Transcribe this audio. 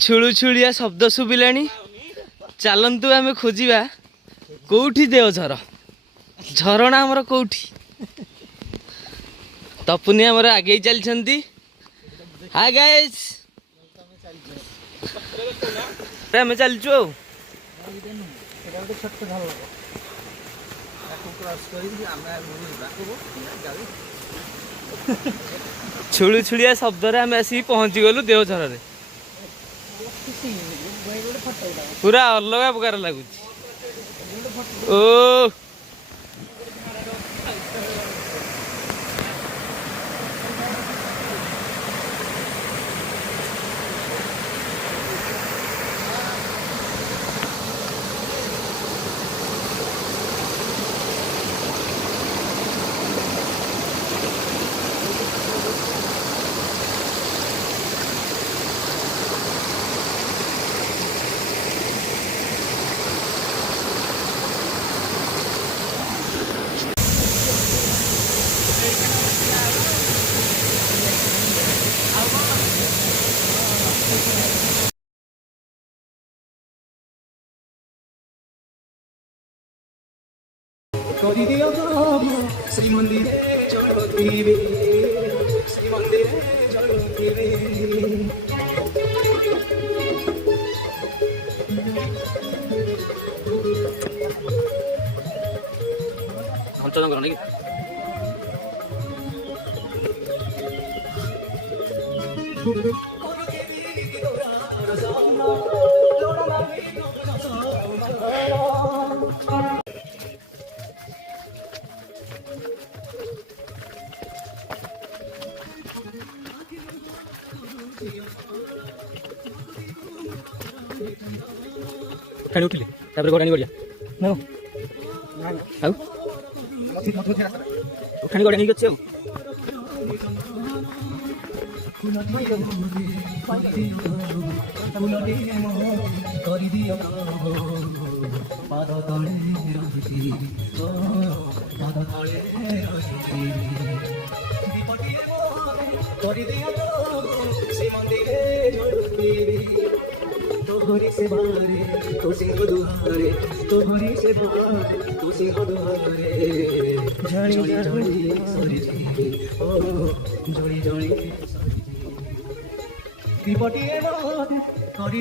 छुळुछुळिया शब्द शुभिलानी चलतु आम खोजा कौटी देवझर झरणा आमर कौटी तपुनी आमर आगे चलती। हाय गाइस आम चलचु छुळुछुळिया शब्द आम आसिक पहुँची गलु देवझर रे पूरा अलग प्रकार लगुच ओ श्री मंदिर खानी उठिले तापर गोडानी बढ़िया ना आउ खानी गोडानी गच्छे आउ तोहरी से भारे तो सिंह दुहारे तोहरी से भारे तो सिंह दुहारे जड़ी जड़ी सरी ओ जड़ी जड़ी त्रिपटी एवं करी